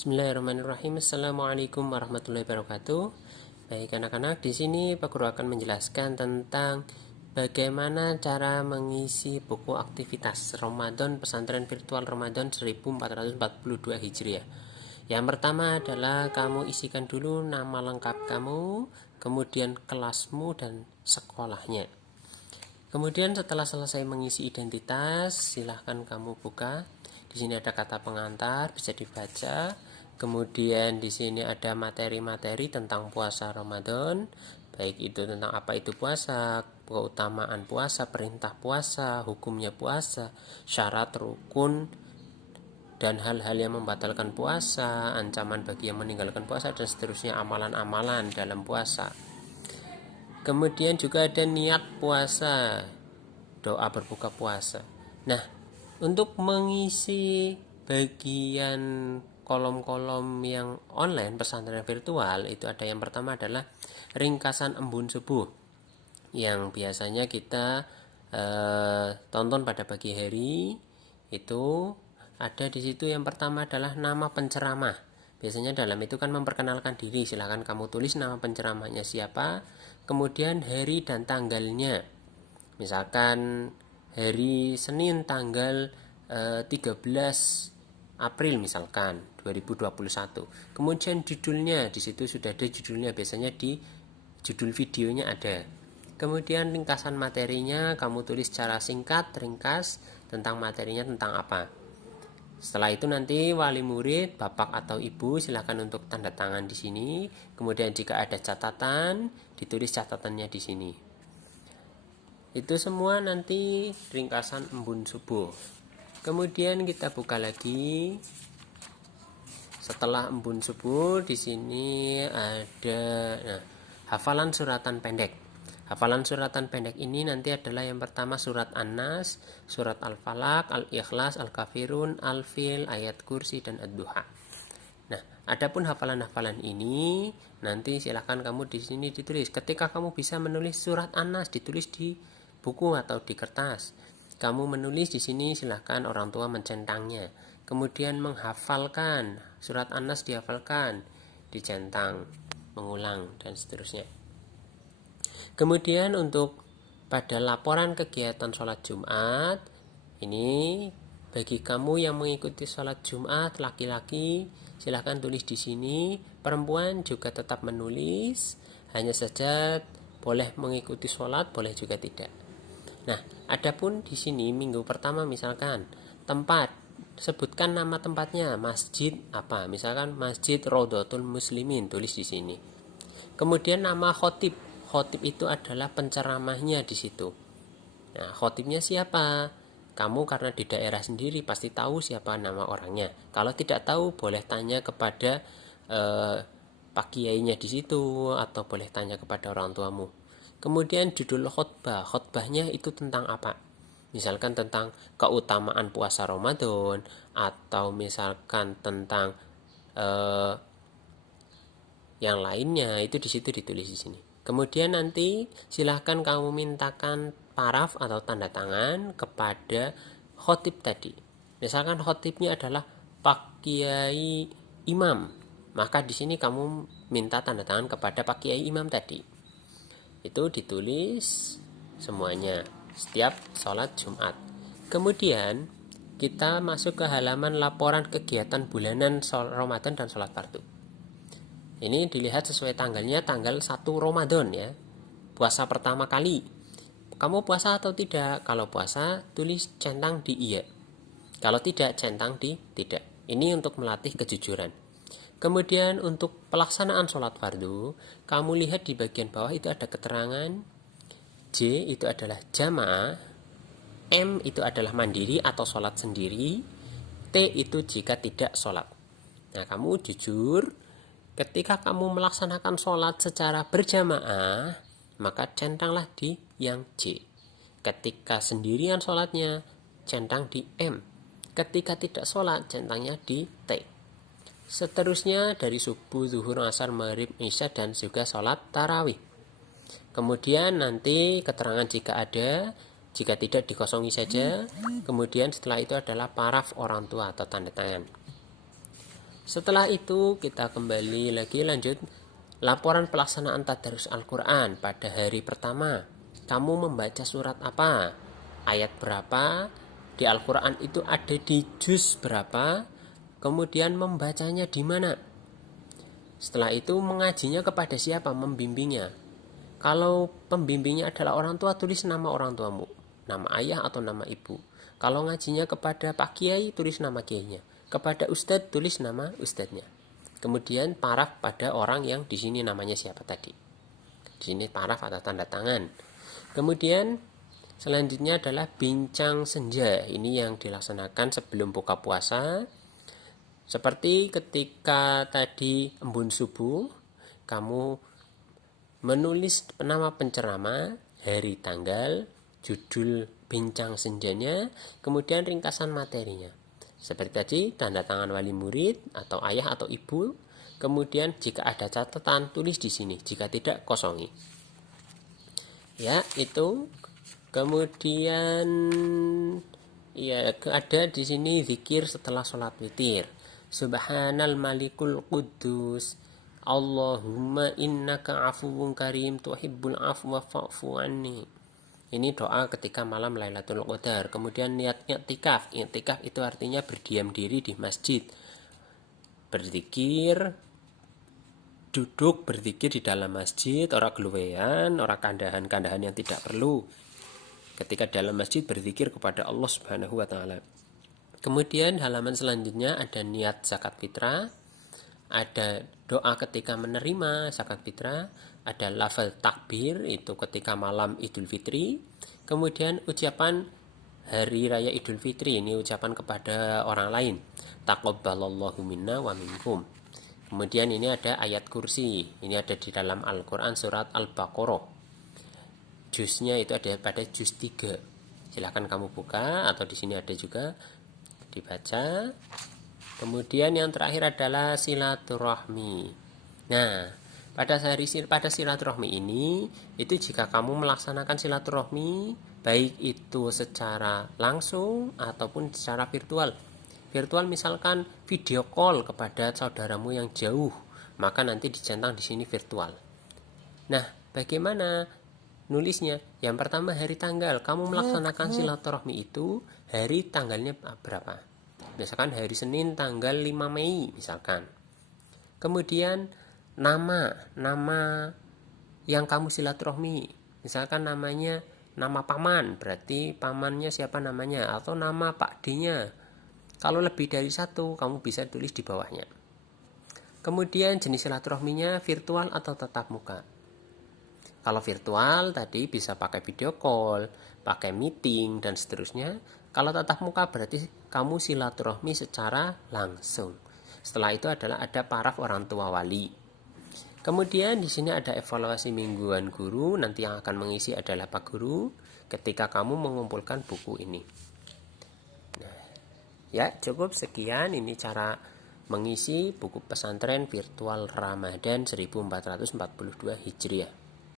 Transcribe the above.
Bismillahirrahmanirrahim. Assalamualaikum warahmatullahi wabarakatuh. Baik anak-anak, di sini Pak Guru akan menjelaskan tentang bagaimana cara mengisi buku aktivitas Ramadan Pesantren Virtual Ramadan 1442 Hijriah. Yang pertama adalah kamu isikan dulu nama lengkap kamu, kemudian kelasmu dan sekolahnya. Kemudian setelah selesai mengisi identitas, silahkan kamu buka. Di sini ada kata pengantar, bisa dibaca. Kemudian di sini ada materi-materi tentang puasa Ramadan, baik itu tentang apa itu puasa, keutamaan puasa, perintah puasa, hukumnya puasa, syarat rukun dan hal-hal yang membatalkan puasa, ancaman bagi yang meninggalkan puasa dan seterusnya, amalan-amalan dalam puasa. Kemudian juga ada niat puasa, doa berbuka puasa. Nah, untuk mengisi bagian kolom-kolom yang online pesantren virtual itu ada yang pertama adalah ringkasan embun subuh yang biasanya kita tonton pada pagi hari. Itu ada di situ yang pertama adalah nama penceramah. Biasanya dalam itu kan memperkenalkan diri, silahkan kamu tulis nama penceramahnya siapa, kemudian hari dan tanggalnya. Misalkan hari Senin tanggal 13 April misalkan 2021. Kemudian judulnya di situ sudah ada judulnya, biasanya di judul videonya ada. Kemudian ringkasan materinya kamu tulis secara singkat, ringkas tentang materinya tentang apa. Setelah itu nanti wali murid, bapak atau ibu silakan untuk tanda tangan di sini. Kemudian jika ada catatan, ditulis catatannya di sini. Itu semua nanti ringkasan embun subuh. Kemudian kita buka lagi. Setelah embun subuh di sini ada hafalan suratan pendek. Hafalan suratan pendek ini nanti adalah yang pertama surat An-Nas, surat Al-Falaq, Al-Ikhlas, Al-Kafirun, Al-Fil, ayat kursi dan Ad-Duha. Nah, adapun hafalan-hafalan ini nanti silahkan kamu di sini ditulis. Ketika kamu bisa menulis surat An-Nas ditulis di buku atau di kertas. Kamu menulis di sini silahkan orang tua mencentangnya. Kemudian menghafalkan surat An-Nas dihafalkan, dicentang, mengulang dan seterusnya. Kemudian untuk pada laporan kegiatan sholat Jumat, ini bagi kamu yang mengikuti sholat Jumat laki-laki silahkan tulis di sini. Perempuan juga tetap menulis, hanya saja boleh mengikuti sholat, boleh juga tidak. Nah, adapun di sini minggu pertama misalkan tempat, sebutkan nama tempatnya, masjid apa, misalkan Masjid Rodotul Muslimin, tulis di sini. Kemudian nama khotib, khotib itu adalah penceramahnya di situ. Nah, khotibnya siapa? Kamu karena di daerah sendiri pasti tahu siapa nama orangnya. Kalau tidak tahu boleh tanya kepada Pak Kiainya di situ atau boleh tanya kepada orang tuamu. Kemudian judul khotbah, khotbahnya itu tentang apa? Misalkan tentang keutamaan puasa Ramadan atau misalkan tentang yang lainnya, itu di situ ditulis di sini. Kemudian nanti silahkan kamu mintakan paraf atau tanda tangan kepada khotib tadi. Misalkan khotibnya adalah Pak Kiai Imam, maka di sini kamu minta tanda tangan kepada Pak Kiai Imam tadi. Itu ditulis semuanya setiap sholat Jumat. Kemudian kita masuk ke halaman laporan kegiatan bulanan Ramadan dan sholat fardu. Ini dilihat sesuai tanggalnya, tanggal 1 Ramadan ya, puasa pertama kali. Kamu puasa atau tidak? Kalau puasa tulis centang di iya, kalau tidak centang di tidak. Ini untuk melatih kejujuran. Kemudian untuk pelaksanaan sholat fardu, kamu lihat di bagian bawah itu ada keterangan. J itu adalah jamaah, M itu adalah mandiri atau sholat sendiri, T itu jika tidak sholat. Nah, kamu jujur, ketika kamu melaksanakan sholat secara berjamaah, maka centanglah di yang J. Ketika sendirian sholatnya, centang di M. Ketika tidak sholat, centangnya di T. Seterusnya dari subuh, zuhur, asar, maghrib, isya dan juga sholat tarawih. Kemudian nanti keterangan jika ada, jika tidak dikosongi saja. Kemudian setelah itu adalah paraf orang tua atau tanda tangan. Setelah itu kita kembali lagi lanjut laporan pelaksanaan tadarus Al-Quran pada hari pertama. Kamu membaca surat apa? Ayat berapa? Di Al-Quran itu ada di juz berapa? Kemudian membacanya di mana? Setelah itu mengajinya kepada siapa? Membimbingnya. Kalau pembimbingnya adalah orang tua, tulis nama orang tuamu, nama ayah atau nama ibu. Kalau ngajinya kepada Pak Kiai, tulis nama kiainya. Kepada Ustadz, tulis nama Ustadznya. Kemudian paraf pada orang yang di sini namanya siapa tadi. Di sini paraf atau tanda tangan. Kemudian selanjutnya adalah bincang senja. Ini yang dilaksanakan sebelum buka puasa. Seperti ketika tadi embun subuh, kamu menulis nama penceramah, hari tanggal, judul bincang senjanya, kemudian ringkasan materinya. Seperti tadi, tanda tangan wali murid atau ayah atau ibu. Kemudian jika ada catatan, tulis di sini. Jika tidak, kosongi. Ya, itu. Kemudian ya ada di sini zikir setelah sholat witir. Subhanal malikul quddus, Allahumma innaka afuwun karim tuhibbul afwa fa'fu anni. Ini doa ketika malam Lailatul Qadar. Kemudian niat i'tikaf. I'tikaf itu artinya berdiam diri di masjid. Berzikir, duduk berzikir di dalam masjid, ora geluwean, ora kandahan-kandahan yang tidak perlu. Ketika dalam masjid berzikir kepada Allah Subhanahu wa taala. Kemudian halaman selanjutnya ada niat zakat fitrah, ada doa ketika menerima zakat fitrah, ada lafal takbir itu ketika malam Idul Fitri, kemudian ucapan hari raya Idul Fitri, ini ucapan kepada orang lain, taqabbalallahu minna wa minkum. Kemudian ini ada ayat kursi, ini ada di dalam Al-Quran surat Al-Baqarah. Juznya itu ada pada juz 3. Silahkan kamu buka atau di sini ada juga dibaca. Kemudian yang terakhir adalah silaturahmi. Nah, pada silaturahmi ini itu jika kamu melaksanakan silaturahmi baik itu secara langsung ataupun secara virtual. Virtual misalkan video call kepada saudaramu yang jauh, maka nanti dicentang di sini virtual. Nah, bagaimana nulisnya? Yang pertama hari tanggal. Kamu melaksanakan silaturahmi itu hari tanggalnya berapa? Misalkan hari Senin tanggal 5 Mei misalkan. Kemudian nama yang kamu silaturahmi. Misalkan namanya nama paman, berarti pamannya siapa namanya, atau nama Pak D-nya. Kalau lebih dari satu, kamu bisa tulis di bawahnya. Kemudian jenis silaturahminya virtual atau tatap muka. Kalau virtual tadi bisa pakai video call, pakai meeting, dan seterusnya. Kalau tatap muka berarti kamu silaturahmi secara langsung. Setelah itu adalah ada paraf orang tua wali. Kemudian di sini ada evaluasi mingguan guru, nanti yang akan mengisi adalah Pak Guru ketika kamu mengumpulkan buku ini. Nah, ya cukup sekian, ini cara mengisi buku pesantren virtual Ramadan 1442 Hijriah.